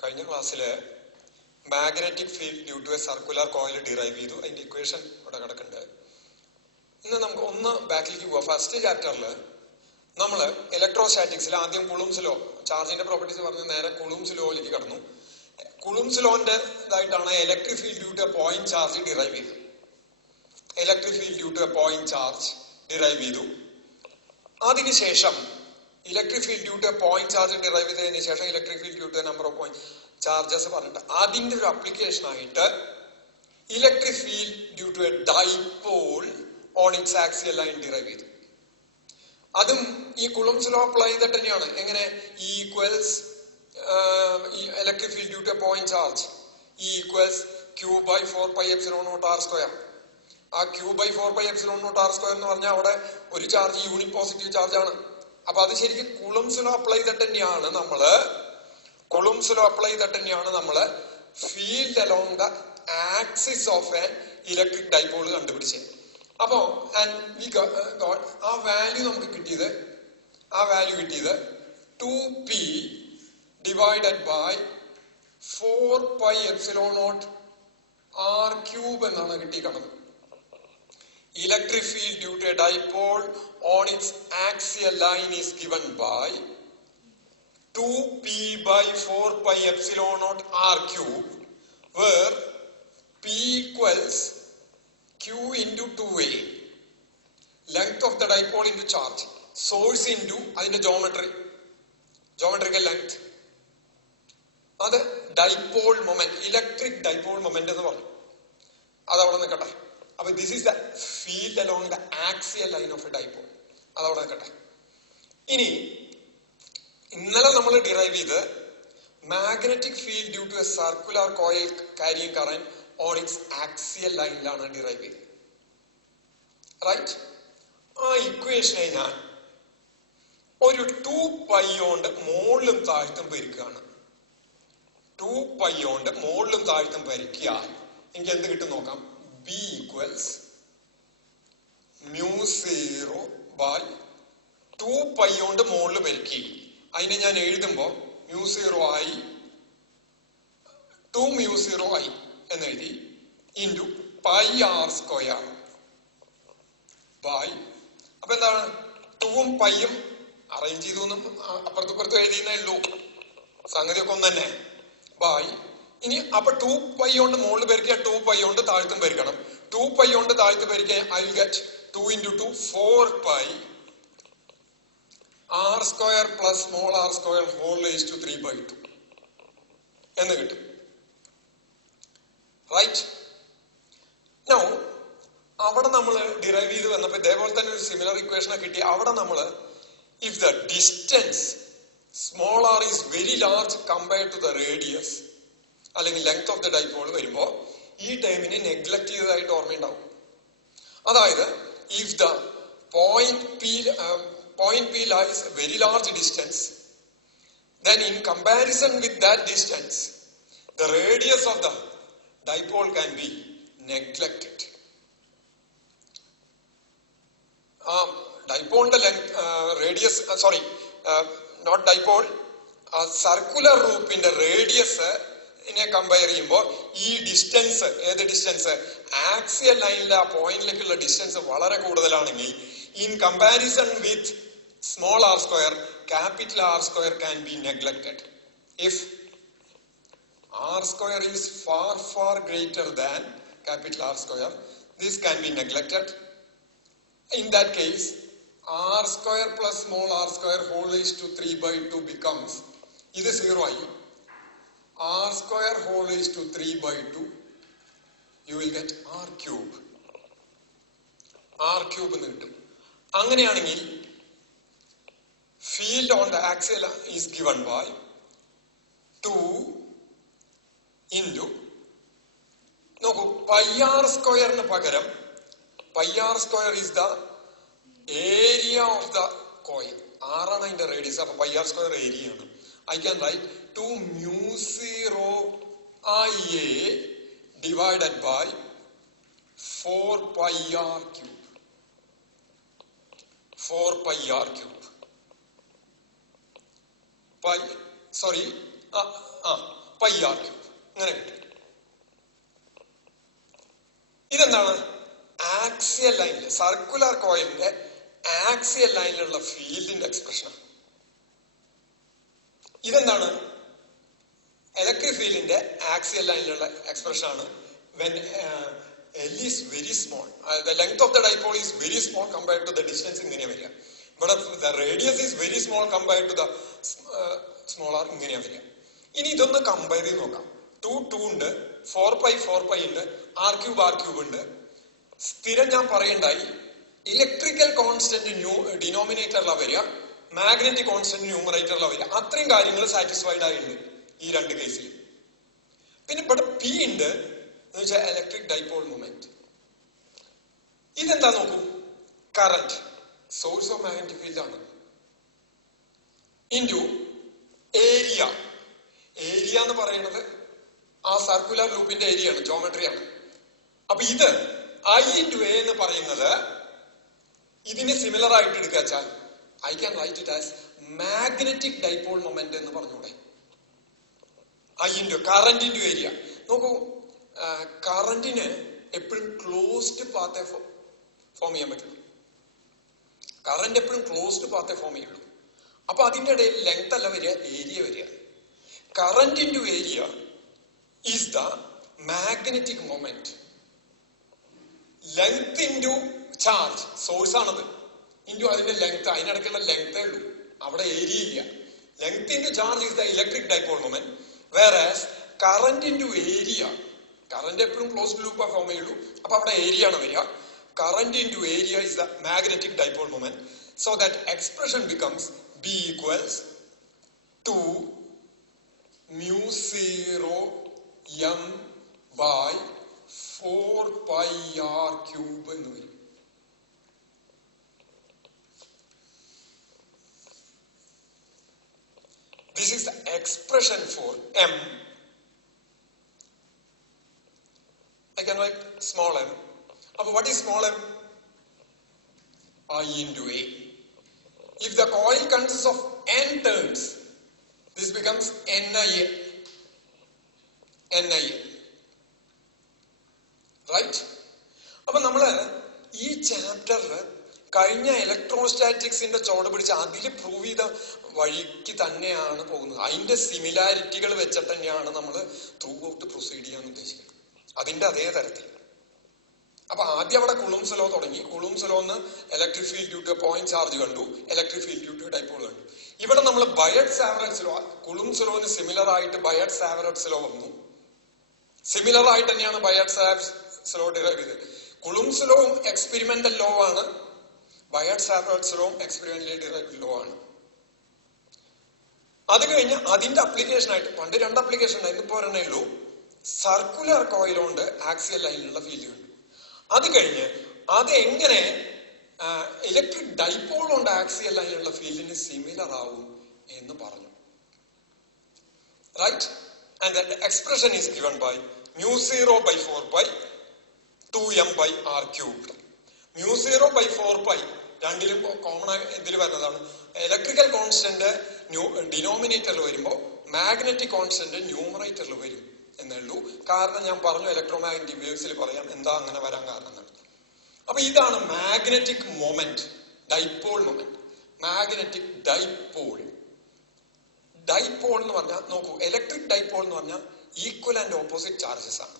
കഴിഞ്ഞ ക്ലാസ്സിൽ magnetic field due to a circular coil derive ചെയ്തു. അതിന്റെ ഇക്വേഷൻ ഇവിടെ കിടക്കുന്നുണ്ട്. ഇന്ന് നമുക്ക് ഒന്ന് ബാക്കിലേക്ക് പോവാം. ഫസ്റ്റ് ചാപ്റ്ററിൽ നമ്മൾ ഇലക്ട്രോസ്റ്റാറ്റിക്സിൽ ആദ്യം കുളുംസ് ലോ, ചാർജിന്റെ പ്രോപ്പർട്ടീസ് പറഞ്ഞ് നേരെ കുളുംസ് ലോയിലേക്ക് കടന്നു. കുളുംസ് ലോന്റെ ഇതായിട്ടാണ് electric field due to a point charge derive ചെയ്തു. Electric field due to a point charge derive ചെയ്തു. അതിനുശേഷം electric field due to a point charge derive ചെയ്തതിനു ശേഷം electric field due to a number of point charges പറഞ്ഞിട്ട് അതിന്റെ ഒരു application ആയിട്ട് electric field due to a dipole on its axial line derive ചെയ്തു. അതും ഈ കുളുംസ് ലോ അപ്ലൈ ചെയ്തിട്ട് തന്നെയാണ്. എങ്ങനെ? E equals electric field due to a point charge E equals Q by 4 pi epsilon naught r square. ആ Q by 4 pi epsilon naught r square എന്ന് പറഞ്ഞാൽ അവിടെ ഒരു ചാർജ് യൂണിറ്റ് പോസിറ്റീവ് ചാർജ് ആണ്. അപ്പൊ അത് ശരിക്കും കുളുംസ് ലോ അപ്ലൈ ചെയ്തിട്ട് തന്നെയാണ് നമ്മള് field along the axis of an electric dipole കണ്ടുപിടിച്ചത്. അപ്പോ ആ വാല്യൂ നമുക്ക് കിട്ടിയത് 2p divided by 4 pi epsilon naught r cube എന്നാണ് കിട്ടിയിരിക്കുന്നത്. Electric field due to a dipole on its axial line is given by 2p by 4 pi epsilon naught r cube, where p equals q into 2a, length of the dipole into charge, source into അതിന്റെ geometrical length, അത് dipole moment, electric dipole moment എന്ന് പറഞ്ഞു. അതവിടെ നിൽക്കട്ടെ. അപ്പൊ this is the field along the axial line of a dipole. അതവിടെ നിൽക്കട്ടെ. ഇനി ഇന്നലെ നമ്മൾ ഡിറൈവ് ചെയ്ത് magnetic field due to a circular coil carrying current on its axial ലൈനിലാണ് ഡിറൈവ് ചെയ്തത്. റൈറ്റ്? ആ ഇക്വേഷനെ ഞാൻ ഒരു 2π കൊണ്ട് മുകളിലും താഴ്ത്തും ഭരിക്കുകയാണ്. 2π കൊണ്ട് മുകളിലും താഴ്ത്തും ഭരിക്കിയാൽ എനിക്ക് എന്ത് കിട്ടും നോക്കാം. B equals mu0 by 2π കൊണ്ട് മുകളിൽ പെരുക്കി അതിനെ ഞാൻ എഴുതുമ്പോ mu0 ആയി 2mu0 എന്ന് എഴുതി into pi r square by, അപ്പൊ എന്താണ് 2ഉം പൈയും അറേഞ്ച് ചെയ്തൊന്നും അപ്പുറത്തും എഴുതിയെന്നേ ഉള്ളൂ, സംഗതിയൊക്കെ ഒന്ന് തന്നെ. ബൈ ഇനി അപ്പൊ 2π കൊണ്ട് മുകളിൽ പെരുക്കിയ 2π കൊണ്ട് താഴ്ത്തും പെരുക്കണം. 2π കൊണ്ട് താഴ്ത്തു പെരുക്കിയ I will get 2 into 2 4π r square plus small r square whole raised to 3/2 എന്ന് കിട്ടും. റൈറ്റ്? നൗ അവിടെ നമ്മൾ ഡിറൈവ് ചെയ്ത് വന്നപ്പോ ഇതേപോലെ തന്നെ ഒരു സിമിലർ ഇക്വേഷൻ കിട്ടി. അവിടെ നമ്മൾ if the distance small r is very large compared to the radius അല്ലെങ്കിൽ ലെങ്ത് ഓഫ് ദ ഡൈപോൾ വരുമ്പോ ഈ ടൈമിനെ നെഗ്ലക്ട് ചെയ്തതായിട്ട് ഓർമ്മയുണ്ടാവും. അതായത് if the point P lies a very large distance, then in comparison with that distance, the radius of the dipole can be neglected. Dipole length, radius, not dipole, circular loop in the radius നെ compare ചെയ്യുമ്പോൾ ഈ distance, ഏത് distance? Axial ലൈനിലെ ആ പോയിന്റിലേക്കുള്ള distance വളരെ കൂടുതലാണെങ്കിൽ in comparison with small r square, capital R square can be neglected. If r square is far greater than capital R square, this can be neglected. In that case, r square plus small r square whole raised to 3/2 becomes, ഇത് 0 ആയി, r square whole raised to 3/2, you will get r cube എന്ന് കിട്ടും. അങ്ങനെയാണെങ്കിൽ field on the axial is given by 2 into, നോക്കൂ, pi r സ്ക്വയറിന് പകരം pi r square is the area of the coil. ആറാണ് അതിന്റെ റേഡിയസ്, അപ്പൊ പൈ ആർ സ്ക്വയർ ഏരിയ ആണ്. I can write 2mu0 IA divided by 4π r cube. 4π r cube. Pi r cube ഇങ്ങനെ കിട്ടും. ഇതെന്താണ്? ആക്സിയൽ ലൈനിൽ, സർക്കുലർ കോയിലിന്റെ ആക്സിയൽ ലൈനിലുള്ള ഫീൽഡിന്റെ എക്സ്പ്രഷനാണ്. ഇതെന്താണ്? ഇലക്ട്രിക് ഫീൽഡിന്റെ ആക്സിയൽ ലൈനിലുള്ള എക്സ്പ്രഷൻ ആണ്. When L is very small, the length of the dipole is very small compared to the distance ഇങ്ങനെ വരിക. But the radius is very small compared to the smaller ഇങ്ങനെയാ വരിക. ഇനി ഇതൊന്ന് കമ്പയർ ചെയ്ത് നോക്കാം. 2 ഉണ്ട്, 4π ഉണ്ട്, r ക്യൂബ് ഉണ്ട്. സ്ഥിരം ഞാൻ പറയണ്ടായി, ഇലക്ട്രിക്കൽ കോൺസ്റ്റന്റ് ഡിനോമിനേറ്ററിലാണ് വരിക, മാഗ്നറ്റിക് കോൺസ്റ്റന്റ് ന്യൂമറേറ്ററിലാണ് വരിക. അത്രയും കാര്യങ്ങൾ സാറ്റിസ്ഫൈഡ് ആയിട്ടുണ്ട് ഈ രണ്ട് കേസിൽ. പിന്നെ ഇവിടെ പി ഉണ്ട് എന്ന് വെച്ചാൽ ഇലക്ട്രിക് ഡൈപോൾ മൊമെന്റ്. ഇതെന്താ നോക്കൂ, current, source of magnetic field ആണ്, ഇൻറ്റു ഏരിയ. ഏരിയ എന്ന് പറയുന്നത് ആ സർക്കുലർ ലൂപ്പിന്റെ ഏരിയ ആണ്, ജോമെട്രിയാണ്. അപ്പൊ ഇത് ഐ ഇൻറ്റു എ എന്ന് പറയുന്നത് ഇതിന് സിമിലർ ആയിട്ട് എടുക്കുക വെച്ചാൽ I can write it as magnetic dipole moment എന്ന് പറഞ്ഞൂടെ. I into current into area. നോക്കൂ, കറന്റിന് എപ്പോഴും ക്ലോസ്ഡ് പാത്തേ ഫോം ചെയ്യാൻ പറ്റുള്ളൂ. കറന്റ് എപ്പോഴും ക്ലോസ്ഡ് പാത്തേ ഫോം ചെയ്യുള്ളൂ. അപ്പൊ അതിന്റെ ഇടയിൽ ലെങ്ത് അല്ല വരിക, ഏരിയ വരിക. Current into area is the magnetic moment. Length into charge, source ആണത്, ഇൻറ്റു അതിന്റെ ലെങ്ത്, അതിനിടയ്ക്കുള്ള ലെങ്തേ ഉള്ളൂ, അവിടെ ഏരിയ ഇല്ല. Length into charge is the electric dipole moment. Whereas current into area, current എപ്പോഴും ക്ലോസ്ഡ് ലൂപ്പ് ഫോം ചെയ്യുള്ളൂ, അപ്പൊ അവിടെ ഏരിയ ആണ് വരിക. Current into area is the magnetic dipole moment. So that expression becomes B equals to μ0 m by 4πr cube എന്ന് വരും. This is the expression for m. I can write small m. But what is small m? I into a. If the coil consists of n turns, this becomes NIA. NIA. Right? അപ്പൊ നമ്മള് ഈ ചാപ്റ്ററിൽ കഴിഞ്ഞ ഇലക്ട്രോസ്റ്റാറ്റിക്സിന്റെ ചോട് പിടിച്ച് അതിൽ prove ചെയ്ത വഴിക്ക് തന്നെയാണ് പോകുന്നത്. അതിന്റെ സിമിലാരിറ്റികൾ വെച്ചിട്ട് തന്നെയാണ് നമ്മൾ ത്രൂ ഔട്ട് പ്രൊസീഡ് ചെയ്യാൻ ഉദ്ദേശിക്കുന്നത്, അതിന്റെ അതേ തരത്തിൽ. അപ്പൊ ആദ്യം അവിടെ കുളുംസ് ലോ തുടങ്ങി. കുളുംസ് ലോ എന്ന് electric field due to point charge കണ്ടു, electric field due to dipole കണ്ടു. ഇവിടെ നമ്മൾ ബയറ്റ് സാവററ്റ്സ് ലോ, കുളുംസ് ലോന് സിമിലർ ആയിട്ട് ബയറ്റ് സാവററ്റ്സ് ലോ വന്നു. സിമിലർ ആയിട്ട് തന്നെയാണ് ബയറ്റ് സാവററ്റ്സ് ലോ ഡിറൈവ് ചെയ്തത്. കുളുംസ് ലോവും എക്സ്പെരിമെന്റൽ ലോ ആണ്, ബയറ്റ് സാവററ്റ്സ് ലോവും എക്സ്പെരിമെന്റലി ഡിറൈവ്ഡ് ലോ ആണ്. അത് കഴിഞ്ഞ് അതിന്റെ അപ്ലിക്കേഷൻ ആയിട്ട് പണ്ട് 2 അപ്ലിക്കേഷൻ ഉണ്ടായിരുന്നു, ഇപ്പോൾ ഒരെണ്ണേ ഉള്ളൂ. സർക്കുലർ കോയിലുകൊണ്ട് ആക്സിയൽ ലൈനിലുള്ള ഫീൽഡ് കണ്ടു. അത് കഴിഞ്ഞ് അത് എങ്ങനെ ഇലക്ട്രിക് ഡൈപോൾ കൊണ്ട് ആക്സിയൽ ലൈനിലുള്ള ഫീൽഡിന് സിമിലർ ആവും എന്ന് പറഞ്ഞു. Right? And that expression is given by μ0 by 4π 2m by r cubed. μ0 by 4π രണ്ടിലും കോമൺ ആയി ഇതിൽ വരുന്നതാണ്. ഇലക്ട്രിക്കൽ കോൺസ്റ്റന്റ് ഡിനോമിനേറ്ററിൽ വരുമ്പോൾ മാഗ്നറ്റിക് കോൺസ്റ്റന്റ് ന്യൂമറേറ്ററിൽ വരും എന്നേ ഉള്ളൂ. കാരണം ഞാൻ പറഞ്ഞു ഇലക്ട്രോമാഗ്നറ്റിക് വേവ്സിൽ പറയാം എന്താ അങ്ങനെ വരാൻ കാരണം എന്നാണ്. അപ്പൊ ഇതാണ് magnetic moment, dipole moment. Magnetic dipole. Dipole എന്ന് പറഞ്ഞാൽ നോക്കൂ, ഇലക്ട്രിക് ഡൈപോൾ എന്ന് പറഞ്ഞാൽ ഈക്വൽ ആൻഡ് ഓപ്പോസിറ്റ് ചാർജസ് ആണ്.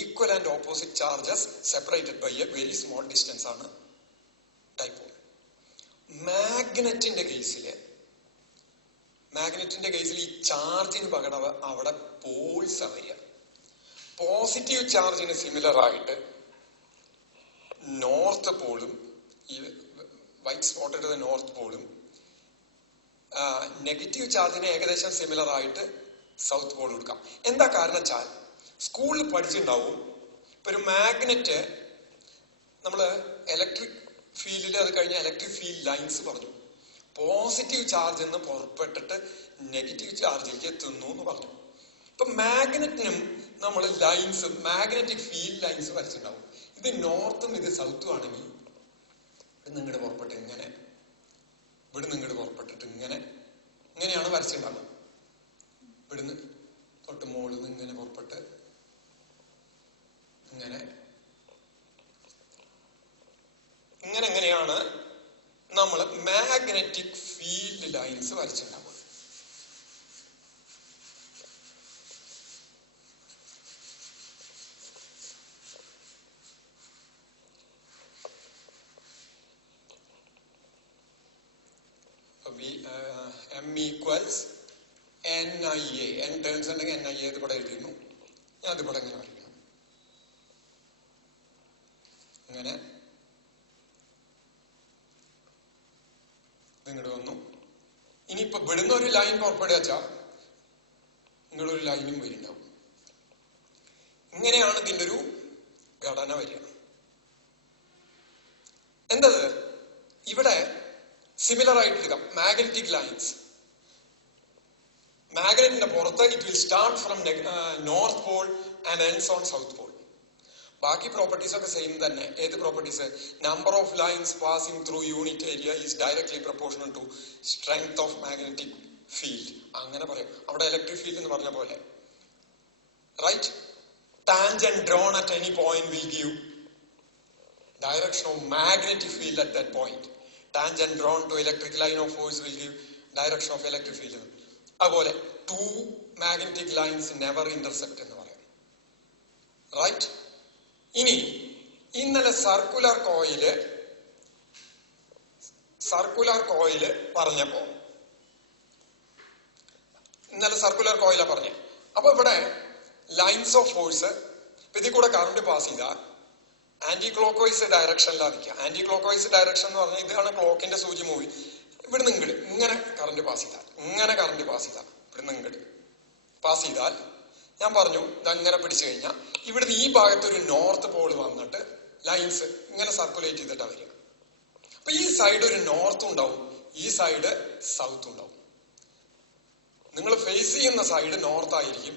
Equal and opposite charges separated by a very small distance ആണ് ഡൈപോൾ. മാഗ്നറ്റിന്റെ കേസിൽ ഈ ചാർജിന് പകരം അവിടെ പോൾസ് അറിയാം. പോസിറ്റീവ് ചാർജിന് സിമിലർ ആയിട്ട് നോർത്ത് പോളും, ഈ വൈറ്റ് സ്പോട്ട് എടുത്ത നോർത്ത് പോളും, നെഗറ്റീവ് ചാർജിന് ഏകദേശം സിമിലർ ആയിട്ട് സൗത്ത് പോൾ എടുക്കാം. എന്താ കാരണം വെച്ചാൽ സ്കൂളിൽ പഠിച്ചിട്ടുണ്ടാവും, ഇപ്പൊ ഒരു മാഗ്നറ്റ് നമ്മൾ ഇലക്ട്രിക് ഫീൽഡിൽ അത് കഴിഞ്ഞ ഇലക്ട്രിക് ഫീൽഡ് ലൈൻസ് പറഞ്ഞു. പോസിറ്റീവ് ചാർജ് എന്ന് പുറപ്പെട്ടിട്ട് നെഗറ്റീവ് ചാർജിലേക്ക് എത്തുന്നു എന്ന് പറഞ്ഞു. ഇപ്പൊ മാഗ്നറ്റിനും നമ്മൾ ലൈൻസ്, മാഗ്നറ്റിക് ഫീൽഡ് ലൈൻസ് വരച്ചിട്ടുണ്ടാവും. ഇത് നോർത്തും ഇത് സൗത്തും ആണെങ്കിൽ ഇവിടെ നിങ്ങോട്ട് പുറപ്പെട്ട് ഇങ്ങനെ, ഇവിടെ നിങ്ങോട്ട് പുറപ്പെട്ടിട്ട് ഇങ്ങനെയാണ് വരച്ചിട്ടുണ്ടാവുക. ഇവിടെ M equals NIA. N turns ഉണ്ടെങ്കിൽ NIA ഇത് ഇവിടെ എഴുതിയിരുന്നു. ഞാൻ അതിവിടെ ഇങ്ങനെ വരയ്ക്കണം. ഇങ്ങനെ ഇങ്ങോട്ട് വന്നു. ഇനിയിപ്പോ ഇവിടുന്ന് ഒരു ലൈൻ പുറപ്പെടുക വെച്ചാൽ നിങ്ങളൊരു ലൈനും വരുന്നുണ്ടാവും. ഇങ്ങനെയാണ് ഇതിന്റെ ഒരു ഘടന വരിക. എന്തത് ഇവിടെ സിമിലർ ആയിട്ട് എടുക്കാം. മാഗ്നറ്റിക് ലൈൻസ്, മാഗ്നറ്റിന്റെ പുറത്ത് it will start from north pole and ends on south pole. ബാക്കി പ്രോപ്പർട്ടീസ് ഒക്കെ സെയിം തന്നെ. ഏത് properties? Number of lines passing through unit area is directly proportional to strength of magnetic field. അങ്ങനെ പറയാം. അവിടെ electric field എന്ന് പറഞ്ഞ പോലെ, right? Tangent drawn at any point will give direction of magnetic field at that point. Tangent drawn to electric line of force will give direction of electric field. അതുപോലെ two magnetic lines never intersect എന്ന് പറയാം, right? ഇനി ഇന്നലെ circular കോയില് പറഞ്ഞപ്പോ ഇന്നലെ circular കോയിലാ പറഞ്ഞേ. അപ്പൊ ഇവിടെ ലൈൻസ് ഓഫ് ഫോഴ്സ്, ഇതിൽ കൂടെ കറണ്ട് പാസ് ചെയ്താൽ ആന്റി ക്ലോക്ക് വൈസ് ഡയറക്ഷനിലാണ് നിൽക്കുക. ആന്റി ക്ലോക്ക് വൈസ് ഡയറക്ഷൻ എന്ന് പറഞ്ഞാൽ ഇതാണ് ക്ലോക്കിന്റെ സൂചി മൂവി. ഇവിടുന്ന് ഇങ്ങോട്ട് ഇങ്ങനെ കറണ്ട് പാസ് ചെയ്താൽ, ഇവിടുന്ന് ഇങ്ങോട്ട് പാസ് ചെയ്താൽ, ഞാൻ പറഞ്ഞു ഇതങ്ങനെ പിടിച്ചു കഴിഞ്ഞാൽ ഇവിടുന്ന് ഈ ഭാഗത്ത് ഒരു നോർത്ത് പോൾ വന്നിട്ട് ലൈൻസ് ഇങ്ങനെ സർക്കുലേറ്റ് ചെയ്തിട്ടാണ് വരിക. അപ്പൊ ഈ സൈഡ് ഒരു നോർത്തും ഉണ്ടാവും, ഈ സൈഡ് സൗത്തും ഉണ്ടാവും. നിങ്ങൾ ഫേസ് ചെയ്യുന്ന സൈഡ് നോർത്ത് ആയിരിക്കും,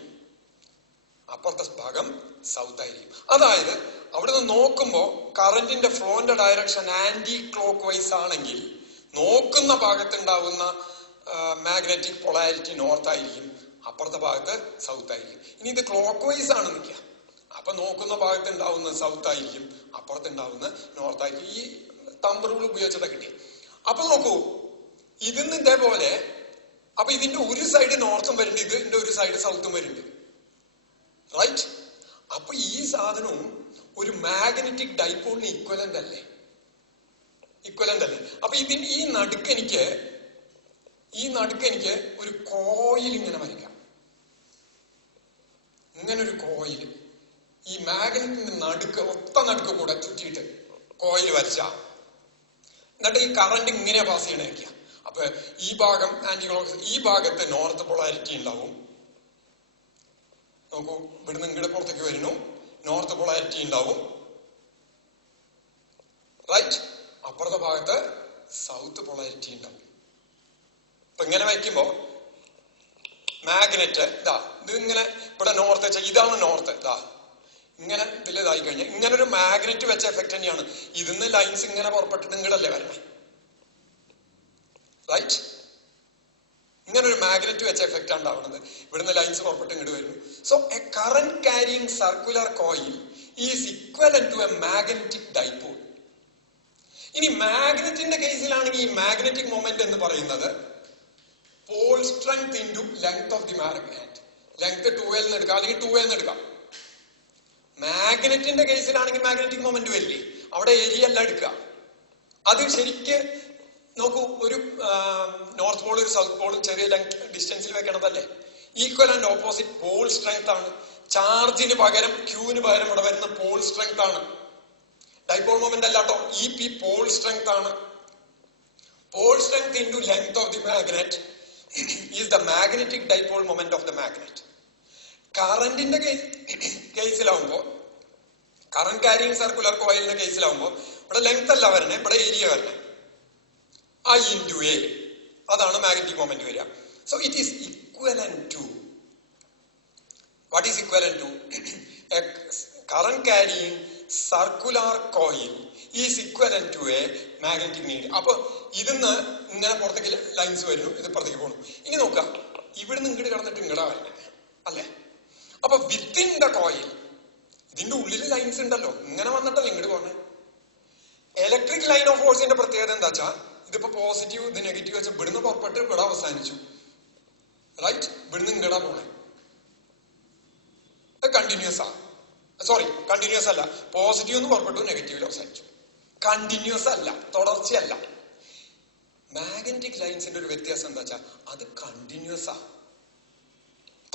അപ്പുറത്തെ ഭാഗം സൗത്ത് ആയിരിക്കും. അതായത് അവിടുന്ന് നോക്കുമ്പോ കറന്റിന്റെ ഫ്ലോന്റെ ഡയറക്ഷൻ ആന്റി ക്ലോക്ക് വൈസ് ആണെങ്കിൽ നോക്കുന്ന ഭാഗത്തുണ്ടാവുന്ന മാഗ്നറ്റിക് പൊളാരിറ്റി നോർത്ത് ആയിരിക്കും, അപ്പുറത്തെ ഭാഗത്ത് സൗത്ത് ആയിരിക്കും. ഇനി ഇത് ക്ലോക്ക് വൈസ് ആണ് നിൽക്കുക, അപ്പൊ നോക്കുന്ന ഭാഗത്ത് ഉണ്ടാവുന്ന സൗത്ത് ആയിരിക്കും, അപ്പുറത്തുണ്ടാവുന്ന നോർത്ത് ആയിരിക്കും. ഈ തമ്പ് റൂൾ ഉപയോഗിച്ചിട്ട് കിട്ടി. അപ്പൊ നോക്കൂ, ഇതിന്ന് ഇതേപോലെ, അപ്പൊ ഇതിന്റെ ഒരു സൈഡ് നോർത്തും വരുന്നുണ്ട്, ഇതിന്റെ ഒരു സൈഡ് സൗത്തും വരുന്നുണ്ട്, റൈറ്റ്? അപ്പൊ ഈ സാധനവും ഒരു മാഗ്നറ്റിക് ഡൈപോളിന് ഇക്വലന്റ് അല്ലേ? അപ്പൊ ഇതിന്റെ ഈ നടുക്ക് എനിക്ക് ഒരു കോയിൽ ഇങ്ങനെ വരയ്ക്കാം. ഇങ്ങനെ ഒരു കോയിൽ ഈ മാഗ്നറ്റിന്റെ ഒത്ത നടുക്ക് കൂടെ ചുറ്റിയിട്ട് കോയിൽ വരച്ച, എന്നിട്ട് ഈ കറണ്ട് ഇങ്ങനെ പാസ് ചെയ്യണ വയ്ക്കുക. അപ്പൊ ഈ ഭാഗം ആന്റി ക്ലോക്ക്, ഈ ഭാഗത്ത് നോർത്ത് പൊളാരിറ്റി ഉണ്ടാവും. നോക്കൂ, ഇവിടുന്ന് ഇങ്ങോട്ട് പുറത്തേക്ക് വരുന്നു, നോർത്ത് പൊളാരിറ്റി ഉണ്ടാവും, റൈറ്റ്? അപ്പുറത്തെ ഭാഗത്ത് സൗത്ത് പൊളാരിറ്റി ഉണ്ടാവും. അപ്പൊ ഇങ്ങനെ വയ്ക്കുമ്പോ മാഗ്നറ്റ് ഇത് ഇങ്ങനെ ഇവിടെ നോർത്ത് വെച്ചാൽ ഇതാണ് നോർത്ത്, ഇങ്ങനെ ഇതിൽ ഇതായി കഴിഞ്ഞാൽ ഇങ്ങനെ ഒരു മാഗ്നറ്റ് വെച്ച എഫക്ട് തന്നെയാണ്. ഇതിന്ന് ലൈൻസ് ഇങ്ങനെ പുറപ്പെട്ടിട്ട് ഇങ്ങോട്ടല്ലേ വരണേ, റൈറ്റ്? ഇങ്ങനെ ഒരു മാഗ്നറ്റ് വെച്ച എഫക്റ്റ് ആണ് ഉണ്ടാവുന്നത്. ഇവിടുന്ന് ലൈൻസ് പുറപ്പെട്ട് ഇങ്ങോട്ട് വരുന്നു. So a current carrying circular coil is equivalent to a magnetic dipole. ഇനി മാഗ്നറ്റിന്റെ കേസിലാണെങ്കിൽ ഈ മാഗ്നറ്റിക് മൊമെന്റ് എന്ന് പറയുന്നത് pole strength into length of the magnet. Length 2L എന്ന് എടുക്കാം, അല്ലെങ്കിൽ 2A എന്ന് എടുക്കാം. മാഗ്നറ്റിന്റെ കേസിലാണെങ്കിൽ മാഗ്നറ്റിക് മൊമെന്റ് വരില്ലേ, അവിടെ ഏരിയ അല്ല എടുക്കുക. അത് ശരിക്ക് നോക്കൂ, ഒരു നോർത്ത് പോളും ഒരു സൗത്ത് പോളും ചെറിയ ലെങ്ത് ഡിസ്റ്റൻസിൽ വെക്കണതല്ലേ. Equal and opposite pole strength ആണ്. ചാർജിന് പകരം ക്യൂവിന് പകരം ഇവിടെ വരുന്ന പോൾ സ്ട്രെങ്ത് ആണ്. ഡൈപോൾ മൊമെന്റ് അല്ലാട്ടോ, EP പോൾ സ്ട്രെങ്ത് ആണ്. Pole strength into length of the magnet is the magnetic dipole moment of the magnet. കറന്റിന്റെ കേസിലാവുമ്പോ, കറന്റ് ക്യാരിയിങ് സർക്കുലർ കോയിലിന്റെ കേസിലാവുമ്പോ ഇവിടെ ലെങ്ത് അല്ല വരണേ, ഇവിടെ ഏരിയ വരണേ. I into A, അതാണ് മാഗ്നറ്റിക് മൊമെന്റ് വരിക. So it is equivalent to, what is equivalent to? A current carrying circular coil is equivalent to a magnetic needle. അപ്പൊ ഇതിന്ന് ഇങ്ങനെ പുറത്തേക്ക് ലൈൻസ് വരുന്നു, ഇത് പുറത്തേക്ക് പോകണം. ഇനി നോക്കാം, ഇവിടുന്ന് ഇങ്ങോട്ട് കിടന്നിട്ട് ഇങ്ങടാ വരണേ, അല്ലേ? അപ്പൊ വിത്തിൻ ദ കോയിൽ, ഇതിന്റെ ഉള്ളിൽ ലൈൻസ് ഉണ്ടല്ലോ, ഇങ്ങനെ വന്നിട്ടല്ലേ ഇങ്ങോട്ട് പോകണേ. ഇലക്ട്രിക് ലൈൻ ഓഫ് ഫോഴ്സിന്റെ പ്രത്യേകത എന്താ വെച്ചാൽ, ഇതിപ്പോ പോസിറ്റീവ് ഇത് നെഗറ്റീവ് വെച്ചാൽ ഇവിടുന്ന് പുറപ്പെട്ട് ഇവിടെ അവസാനിച്ചു, റൈറ്റ്? ഇവിടുന്ന് ഇങ്ങടാ പോണേ. കണ്ടിന്യൂസ് ആ, സോറി കണ്ടിന്യൂസ് അല്ല, പോസിറ്റീവ് എന്ന് പുറപ്പെട്ടു നെഗറ്റീവിൽ അവസാനിച്ചു. കണ്ടിന്യൂസ് അല്ല, തുടർച്ചയല്ല. മാഗ്നറ്റിക് ലൈൻസിന്റെ ഒരു വ്യത്യാസം എന്താ വെച്ചാൽ അത് കണ്ടിന്യൂസ് ആ,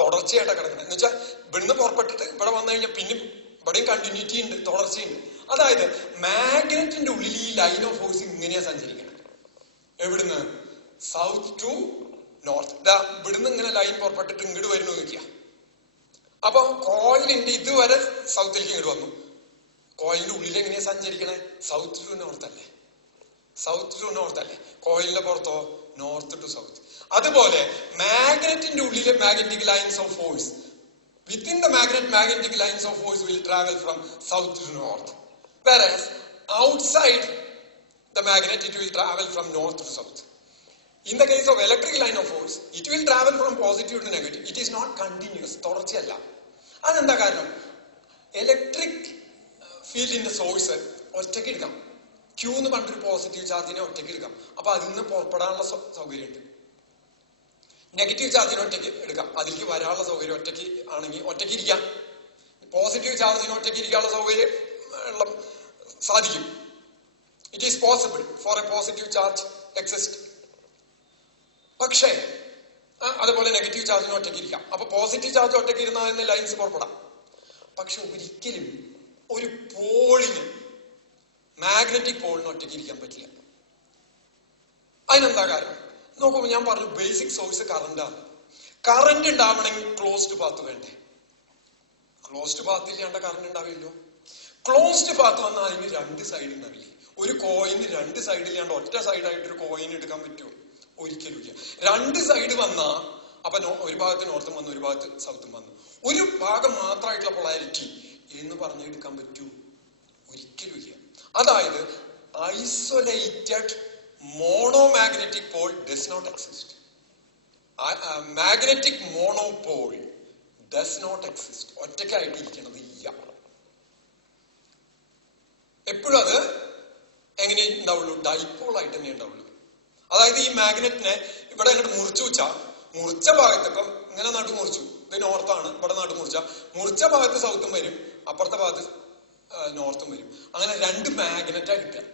തുടർച്ചയായിട്ടാണ് കിടക്കുന്നത്. എന്ന് വെച്ചാൽ ഇവിടുന്ന് പുറപ്പെട്ടിട്ട് ഇവിടെ വന്നു കഴിഞ്ഞാൽ പിന്നെ ഇവിടെയും കണ്ടിന്യൂറ്റി ഉണ്ട്, തുടർച്ചയുണ്ട്. അതായത് മാഗ്നറ്റിന്റെ ഉള്ളിൽ ഈ ലൈൻ ഓഫ് ഫോഴ്സ് ഇങ്ങനെയാ സഞ്ചരിക്കണം. എവിടുന്ന്? South to north. ഇവിടുന്ന് ഇങ്ങനെ ലൈൻ പുറപ്പെട്ടിട്ട് ഇങ്ങോട്ട് വരുന്നു നോക്കിയ. അപ്പൊ കോയിലിന്റെ ഇതുവരെ സൗത്തിലേക്ക് ഇങ്ങോട്ട് വന്നു. കോയിലിന്റെ ഉള്ളിൽ എങ്ങനെയാ സഞ്ചരിക്കണേ? സൗത്ത് ടു നോർത്ത് അല്ലേ? സൗത്ത് ടു നോർത്ത് അല്ലേ? കോയിലിന്റെ പുറത്തോ? North to south. അതുപോലെ മാഗ്നറ്റിന്റെ ഉള്ളിലെ magnetic lines of force, within the magnet, magnetic lines of force will travel from south to north, whereas outside the magnet it will travel from north to south. In the case of electric line of force, it will travel from positive to negative. It is not continuous. തുടർച്ചയല്ല. അതെന്താ കാരണം? Electric ഫീൽഡിന്റെ source ഒറ്റയ്ക്ക് എടുക്കാം. Q എന്ന് പറഞ്ഞൊരു positive ചാർജിനെ ഒറ്റയ്ക്ക് എടുക്കാം. അപ്പൊ അതിൽ നിന്ന് പുറപ്പെടാനുള്ള സൗകര്യമുണ്ട്. നെഗറ്റീവ് ചാർജിന് ഒറ്റയ്ക്ക് എടുക്കാം, അതിലേക്ക് വരാനുള്ള സൗകര്യം ഒറ്റയ്ക്ക് ആണെങ്കിൽ ഒറ്റയ്ക്ക് ഇരിക്കാം. പോസിറ്റീവ് ചാർജിന് ഒറ്റയ്ക്ക് ഇരിക്കാനുള്ള സൗകര്യം സാധിക്കും. It is possible for A positive charge exist. പക്ഷേ അതുപോലെ നെഗറ്റീവ് ചാർജിന് ഒറ്റയ്ക്ക് ഇരിക്കാം. അപ്പൊ പോസിറ്റീവ് ചാർജ് ഒറ്റയ്ക്ക് ഇരുന്നാൽ ലൈൻസ് പുറപ്പെടാം. പക്ഷെ ഒരിക്കലും ഒരു പോളിന്, മാഗ്നറ്റിക് പോളിന് ഒറ്റയ്ക്ക് ഇരിക്കാൻ പറ്റില്ല. അതിനെന്താ കാരണം? നോക്കുമ്പോൾ ഞാൻ പറഞ്ഞു ബേസിക് സോഴ്സ് കറണ്ടാണ്. കറണ്ട് ഉണ്ടാവണമെങ്കിൽ ക്ലോസ്ഡ് പാത്ത് വേണ്ടേ? ക്ലോസ്ഡ് പാത്ത് ഇല്ലാണ്ട് കറണ്ട് ഉണ്ടാവില്ലല്ലോ. ക്ലോസ്ഡ് പാത്ത് വന്നാൽ അതിന് രണ്ട് സൈഡ് ഉണ്ടാവില്ലേ? ഒരു കോയിന് രണ്ട് സൈഡ് ഇല്ലാണ്ട് ഒറ്റ സൈഡായിട്ട് ഒരു കോയിൻ എടുക്കാൻ പറ്റുമോ? ഒരിക്കലും ഇല്ല. രണ്ട് സൈഡ് വന്നാ അപ്പൊ ഒരു ഭാഗത്ത് നോർത്തും വന്നു, ഒരു ഭാഗത്ത് സൗത്തും വന്നു. ഒരു ഭാഗം മാത്രമായിട്ടുള്ള പൊളാരിറ്റി എന്ന് പറഞ്ഞെടുക്കാൻ പറ്റൂ? ഒരിക്കലും ഇല്ല. അതായത് isolated monomagnetic pole does not exist. Magnetic monopole does not exist. ഒറ്റയ്ക്കായിട്ട് ഇരിക്കണത് ഇല്ല. എപ്പോഴും അത് എങ്ങനെ ഉണ്ടാവുള്ളൂ? ഡൈപോൾ ആയിട്ട് തന്നെ ഉണ്ടാവുള്ളൂ. അതായത് ഈ മാഗ്നറ്റിനെ ഇവിടെ അങ്ങോട്ട് മുറിച്ചു വെച്ചാ, മുറിച്ച ഭാഗത്ത് ഇപ്പം ഇങ്ങനെ നട്ടു മുറിച്ചു, ഇത് നോർത്താണ്, ഇവിടെ നട്ടു മുറിച്ച ഭാഗത്ത് സൗത്തും വരും, അപ്പുറത്തെ ഭാഗത്ത് നോർത്തും വരും. അങ്ങനെ രണ്ട് മാഗ്നറ്റാ കിട്ടുക.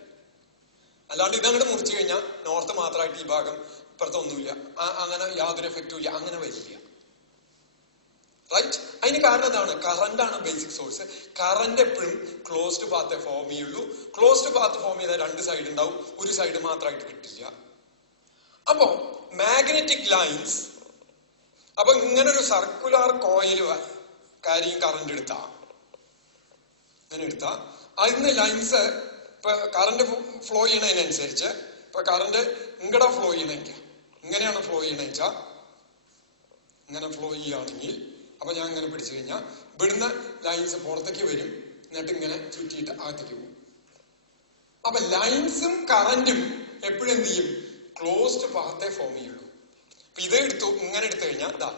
അല്ലാണ്ട് ഇതങ്ങോട്ട് മുറിച്ചു കഴിഞ്ഞാൽ നോർത്ത് മാത്രമായിട്ട് ഈ ഭാഗം, ഇപ്പുറത്തെ ഒന്നുമില്ല, അങ്ങനെ യാതൊരു എഫക്റ്റും ഇല്ല, അങ്ങനെ വരില്ല. റൈറ്റ്? അതിന് കാരണം എന്താണ്? കറണ്ടാണ് ബേസിക് സോഴ്സ്. കറണ്ട് എപ്പോഴും ക്ലോസ്ഡ് പാത്ത് ഫോം ചെയ്യുള്ളൂ. ക്ലോസ്ഡ് പാത്ത് ഫോം ചെയ്താൽ രണ്ട് സൈഡ് ഉണ്ടാവും, ഒരു സൈഡ് മാത്രമായിട്ട് കിട്ടില്ല. അപ്പോ മാഗ്നറ്റിക് ലൈൻസ്, അപ്പൊ ഇങ്ങനെ ഒരു സർക്കുലർ കോയിൽ കാര്യം കറണ്ട് ഇങ്ങനെ എടുത്താ അതിന് ലൈൻസ് ഇപ്പൊ കറണ്ട് ഫ്ലോ ചെയ്യണതിനനുസരിച്ച്, ഇപ്പൊ കറണ്ട് ഇങ്ങടെ ഫ്ലോ ചെയ്യണമെങ്കിൽ ഇങ്ങനെയാണ് ഫ്ലോ ചെയ്യണമെച്ചാ, ഇങ്ങനെ ഫ്ലോ ചെയ്യുകയാണെങ്കിൽ അപ്പൊ ഞാൻ ഇങ്ങനെ പിടിച്ചു കഴിഞ്ഞാൽ ഇവിടുന്ന് ലൈൻസ് പുറത്തേക്ക് വരും, എന്നിട്ട് ഇങ്ങനെ ചുറ്റിയിട്ട് അകത്തേക്ക് പോകും. അപ്പൊ ലൈൻസും കറന്റും എപ്പോഴും എന്ത് ചെയ്യും? ക്ലോസ്ഡ് പാത്തേ ഫോം ചെയ്യുള്ളൂ. അപ്പൊ ഇത് ഇങ്ങനെ എടുത്തു കഴിഞ്ഞാൽ ഇതാ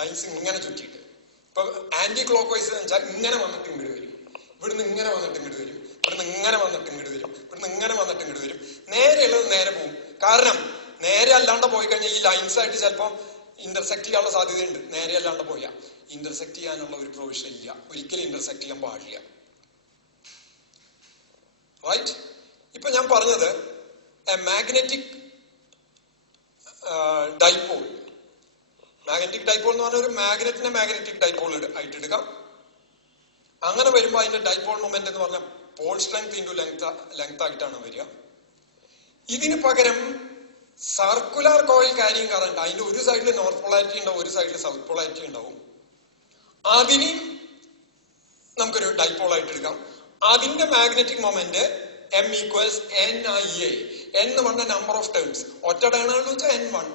ലൈൻസ് ഇങ്ങനെ ചുറ്റിയിട്ട്, ഇപ്പൊ ആന്റി ക്ലോക്ക് വൈസ് എന്ന് വെച്ചാൽ ഇങ്ങനെ വന്നിട്ട് ഇങ്ങോട്ട് വരും, ഇവിടുന്ന് ഇങ്ങനെ വന്നിട്ട് ഇങ്ങോട്ട് വരും, ഇവിടുന്ന് ഇങ്ങനെ വന്നിട്ട് ഇങ്ങോട്ട് വരും, ഇവിടുന്ന് ഇങ്ങനെ വന്നിട്ട് ഇങ്ങോട്ട് വരും. നേരെയുള്ളത് നേരെ പോകും. കാരണം നേരെ അല്ലാണ്ട് പോയി കഴിഞ്ഞാൽ ഈ ലൈൻസ് ആയിട്ട് ചിലപ്പോൾ ഇന്റർസെക്ട് ചെയ്യാനുള്ള സാധ്യതയുണ്ട്. നേരെ അല്ലാണ്ട് പോയാൽ ഇന്റർസെക്ട് ചെയ്യാനുള്ള ഒരു പ്രൊവിഷൻ ഇല്ല, ഒരിക്കലും ഇന്റർസെക്ട് ചെയ്യാൻ പാടില്ല. റൈറ്റ്? ഇപ്പൊ ഞാൻ പറഞ്ഞത് മാഗ്നറ്റിക് ഡൈപോൾ. മാഗ്നറ്റിക് ഡൈപോൾ എന്ന് പറഞ്ഞ ഒരു മാഗ്നറ്റിനെ മാഗ്നറ്റിക് ഡൈപോൾ ആയിട്ട് എടുക്കാം. അങ്ങനെ വരുമ്പോൾ അതിന്റെ ഡൈപോൾ മൊമെന്റ് എന്ന് പറഞ്ഞാൽ പോൾ സ്ട്രെങ്ത് ഇൻറ്റു ലെങ്ത് ആയിട്ടാണ് വരിക. ഇതിന് പകരം സർക്കുലർ കോയിൽ ക്യാരിയിങ് കറന്റ്, അതിന്റെ ഒരു സൈഡിൽ നോർത്ത് പൊളാരിറ്റി ഉണ്ടാവും, ഒരു സൈഡിൽ സൗത്ത് പൊളാരിറ്റി ഉണ്ടാവും. അതിന് നമുക്കൊരു ഡൈപോൾ ആയിട്ട് എടുക്കാം. അതിന്റെ magnetic moment M equals NIA. N എന്ന് പറഞ്ഞ നമ്പർ ഓഫ് ടേംസ്, ഒറ്റ ടേണുകൾ വെച്ചാൽ N1.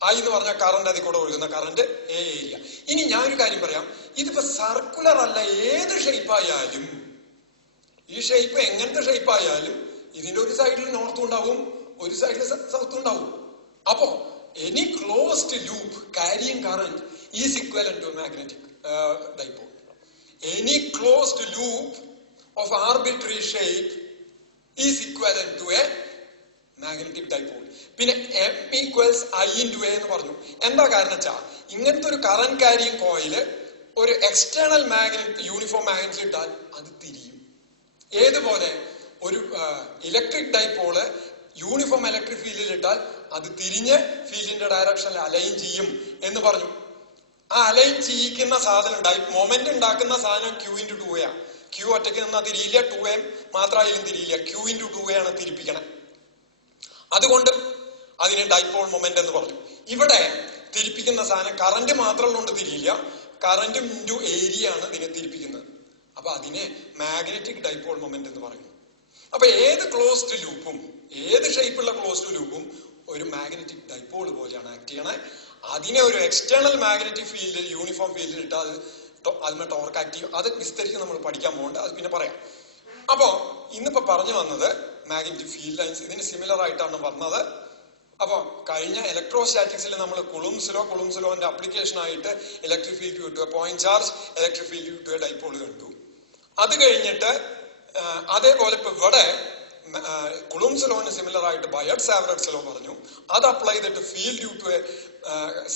I എന്ന് പറഞ്ഞാൽ കറണ്ട്, അതിൽ കൂടെ ഒഴുകുന്ന കറണ്ട്, A ഏരിയ. ഇനി ഞാനൊരു കാര്യം പറയാം, ഇതിപ്പോ സർക്കുലർ അല്ല, ഏത് ഷേപ്പായാലും, ഈ ഷേപ്പ് എങ്ങനത്തെ ഷേപ്പായാലും ഇതിന്റെ ഒരു സൈഡിൽ നോർത്തും ഉണ്ടാവും, ഒരു സൈഡിൽ സൗത്തും ഉണ്ടാവും. അപ്പോ any closed loop carrying current is equivalent to a magnetic dipole. Any closed loop of arbitrary shape is equivalent to a magnetic dipole. പിന്നെ M equals I into A എന്ന് പറഞ്ഞു. എന്താ കാരണം വെച്ചാ, ഇങ്ങനത്തെ ഒരു കറന്റ് ക്യാരിയിങ് കോയില് ഒരു എക്സ്റ്റേണൽ മാഗ്നറ്റ്, യൂണിഫോം മാഗ്നറ്റ് ഇട്ടാൽ അത് തിരിയും. ഏതുപോലെ ഒരു ഇലക്ട്രിക് ഡൈപോള് യൂണിഫോം ഇലക്ട്രിക് ഫീൽഡിൽ ഇട്ടാൽ അത് തിരിഞ്ഞ് ഫീൽഡിന്റെ ഡയറക്ഷനിൽ അലൈൻ ചെയ്യും എന്ന് പറഞ്ഞു. ആ അലൈൻ ചെയ്യിക്കുന്ന സാധനം മൊമെന്റ് ഉണ്ടാക്കുന്ന സാധനം Q×2A. Q ഒറ്റയ്ക്ക് നിന്നാൽ തിരിയില്ല, 2A മാത്രമായാലും തിരിയില്ല. Q×2A ആണ് തിരിപ്പിക്കണം. അതുകൊണ്ട് അതിനെ ഡൈപോൾ മൊമെന്റ് എന്ന് പറഞ്ഞു. ഇവിടെ തിരിപ്പിക്കുന്ന സാധനം കറന്റ് മാത്രമുള്ളതുകൊണ്ട് തിരിയില്ല, കറന്റ് ഇൻറ്റു ഏരിയ ആണ് ഇതിനെ തിരിപ്പിക്കുന്നത്. അപ്പൊ അതിനെ മാഗ്നറ്റിക് ഡൈപോൾ മൊമെന്റ് എന്ന് പറയുന്നു. അപ്പൊ ഏത് ക്ലോസ്ഡ് ലൂപ്പും, ഏത് ഷേപ്പുള്ള ക്ലോസ്ഡ് ലൂപ്പും ഒരു മാഗ്നറ്റിക് ഡൈപോൾ പോലെയാണ് ആക്ട് ചെയ്യണേ. അതിനെ ഒരു എക്സ്റ്റേണൽ മാഗ്നറ്റിക് ഫീൽഡിൽ, യൂണിഫോം ഫീൽഡിൽ ഇട്ടാൽ അതിന് ടോർക്ക് ആക്റ്റീവ്, അത് വിസ്തരിച്ച് നമ്മൾ പഠിക്കാൻ പോകണ്ട, അത് പിന്നെ പറയാം. അപ്പോ ഇന്നിപ്പോ പറഞ്ഞു വന്നത് മാഗ്നറ്റിക് ഫീൽഡ് ലൈൻസ് ഇതിന് സിമിലർ ആയിട്ടാണ് പറഞ്ഞത്. അപ്പൊ കഴിഞ്ഞ ഇലക്ട്രോസ്റ്റാറ്റിക്സിൽ നമ്മൾ കുളുംസ് ലോന്റെ അപ്ലിക്കേഷൻ ആയിട്ട് electric field to a point charge, electric field to a dipole കണ്ടു. അത് കഴിഞ്ഞിട്ട് അതേപോലെ ഇപ്പൊ ഇവിടെ കുളുംസ് ലോന് സിമിലർ ആയിട്ട് ബയർഡ്-സാവററ്റ്സ് ലോ പറഞ്ഞു. അത് അപ്ലൈ ചെയ്തിട്ട് field due to a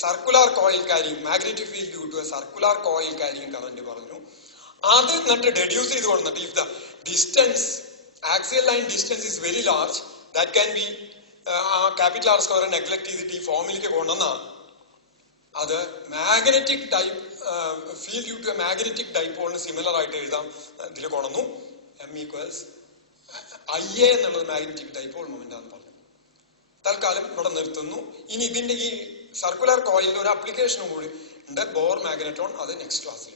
circular coil carrying, magnetic field due to a circular coil carrying current പറഞ്ഞു. അത് എന്നിട്ട് ഡെഡ്യൂസ് ചെയ്ത് കൊണ്ടിട്ട് if the distance, axial line distance is very large, that can be capital R square neglect ചെയ്തിട്ട് ഈ ഫോമിലേക്ക് കൊണ്ടുവന്ന അത് magnetic field due to a magnetic ഡൈപോളിന് സിമിലർ ആയിട്ട് എഴുതാം. ഇതിൽ കൊണ്ടുവന്നു MI എന്നുള്ളത് മാഗ്നറ്റിക് ഡൈപോൾ മൊമെന്റ് ആണെന്ന് പറഞ്ഞു. തൽക്കാലം ഇവിടെ നിർത്തുന്നു. ഇനി ഇതിന്റെ ഈ സർക്കുലർ കോയിലിന്റെ ഒരു അപ്ലിക്കേഷനും കൂടി ഉണ്ട്, ബോർ മാഗ്നറ്റോൺ. അത് നെക്സ്റ്റ് ക്ലാസ്സിൽ.